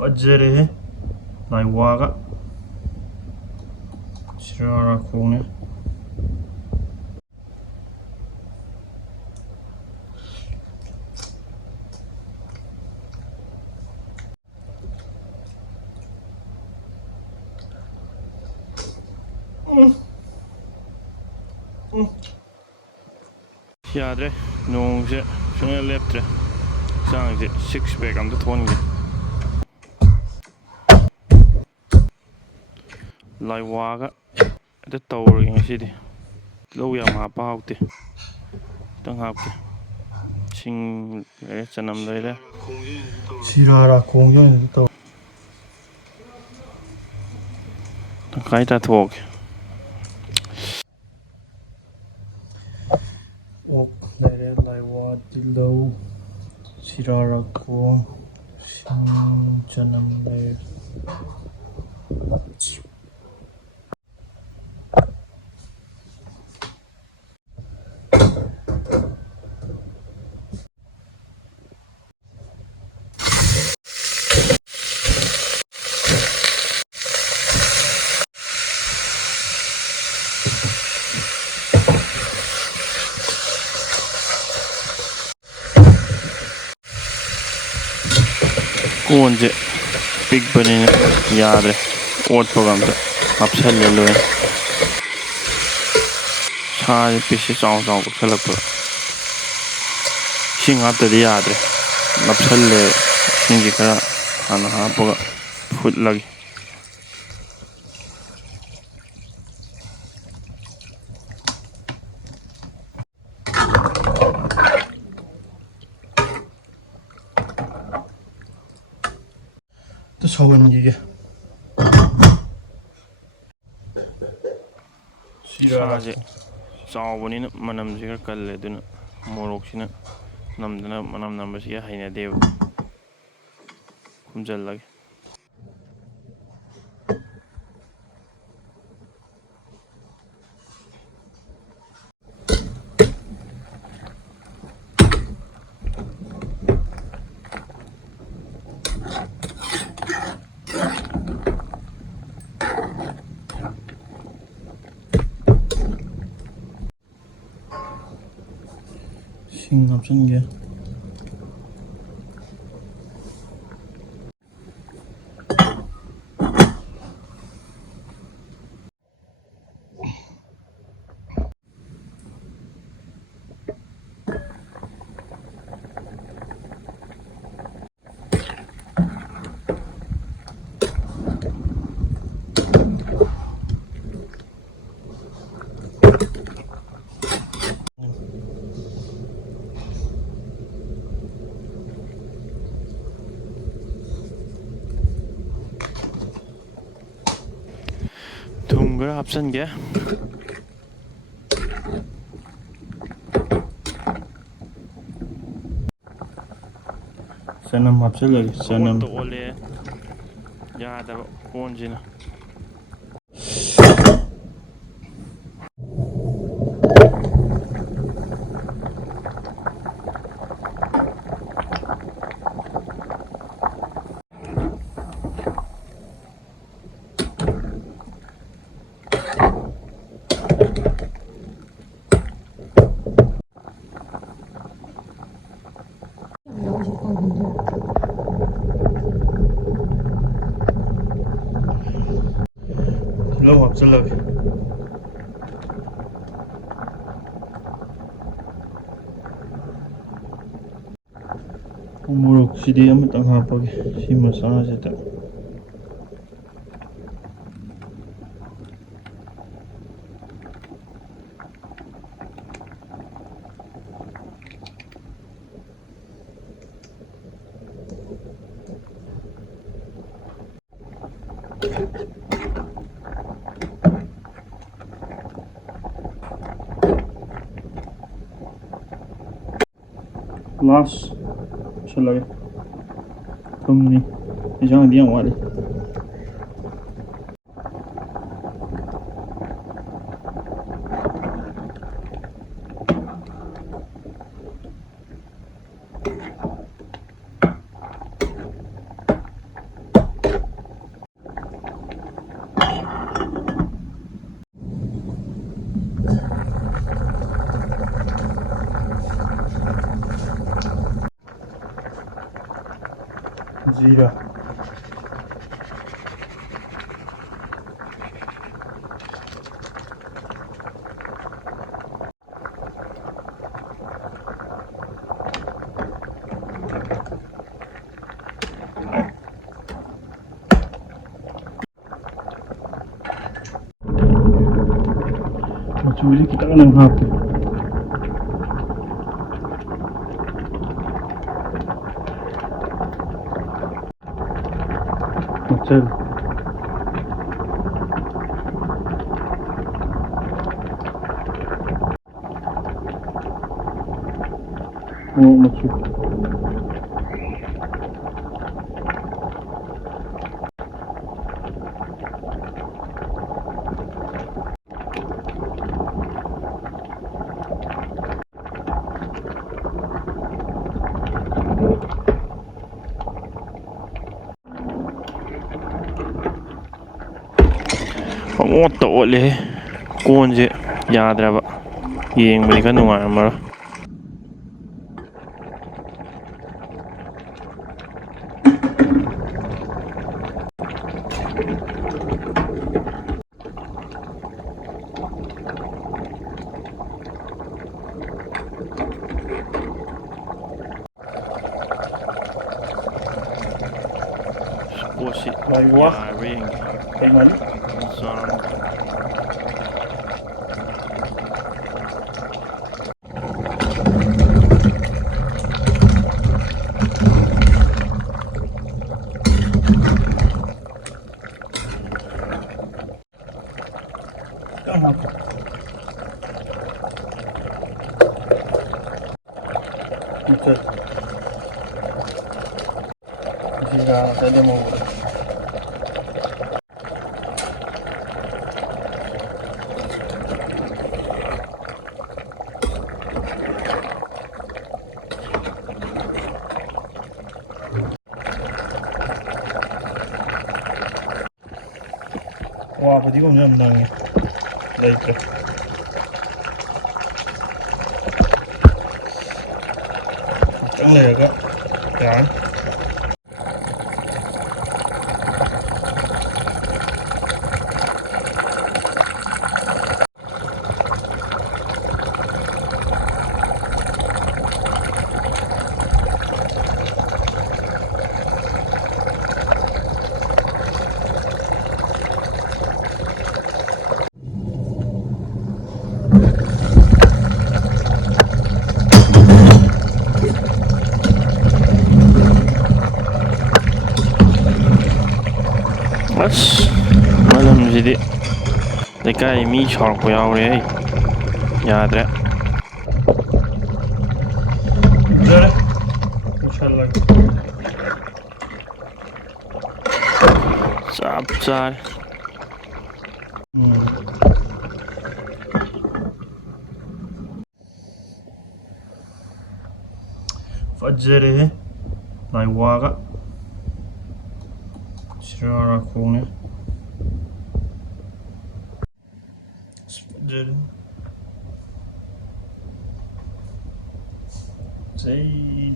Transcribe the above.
Fajre Laiwa Sirarakhong Yadre, no, she left. Sang it 6 pack on the 20. Laiwa the towering city. Low yam half out. Don't have to sing Sanam later. Sirarakhong the kite at walk. Walk later, Laiwa below Sirarakhong Sanam later. One's it big banana yadre what program absolutely charge pieces on Salapa sing after the yadre absolutely singika and a foot lug the someone you Sirarakhong Sawani Manam Zika Kaledun Moroxina Namdana Manam numbers here Haina Dev Kumjalag Sing option yeah. Thongba option yeah. Sanam absolutely Sanam Ole Yada Onjina Low absolutely Umurok City amatang hapag si massage ito Last Salary Company is on the one. Zira. Machuzi kita kan yang hati. Macam. Oh macam. Pangota otle konje yadraba yengbani ka nungaramaro Posi Laiwa. ring Kayak mana? song Kan apa? Macam. Zira saja mau. Wah, apa juga menang ya? Baik. Chẳng lẽ kak? Kan? Mas malamsidi lekai mi sorokpa yaure yadre Udah deh. Insyaallah. chap char Fajar है Laiwa kak. Sirarakhong ya. Fajar. Say